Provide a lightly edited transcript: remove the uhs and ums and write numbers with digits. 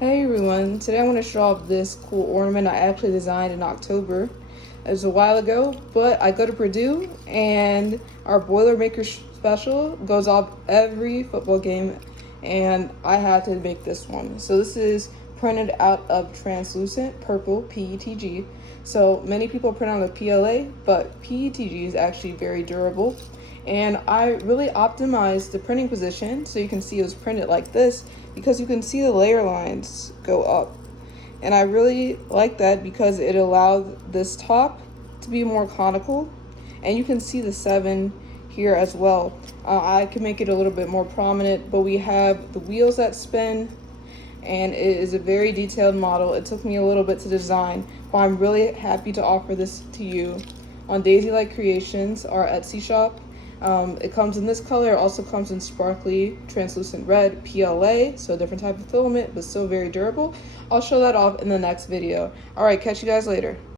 Hey everyone, today I want to show off this cool ornament I actually designed in October. It was a while ago, but I go to Purdue and our Boilermaker special goes off every football game and I had to make this one. So this is printed out of translucent purple PETG. So many people print out of PLA, but PETG is actually very durable. And I really optimized the printing position so you can see it was printed like this because you can see the layer lines go up. And I really like that because it allowed this top to be more conical, and you can see the 7 here as well. I can make it a little bit more prominent, but we have the wheels that spin, and it is a very detailed model. It took me a little bit to design, but I'm really happy to offer this to you on Daisylite Creations, our Etsy shop. It comes in this color. It also comes in sparkly translucent red PLA, so a different type of filament, but still very durable. I'll show that off in the next video. All right, catch you guys later.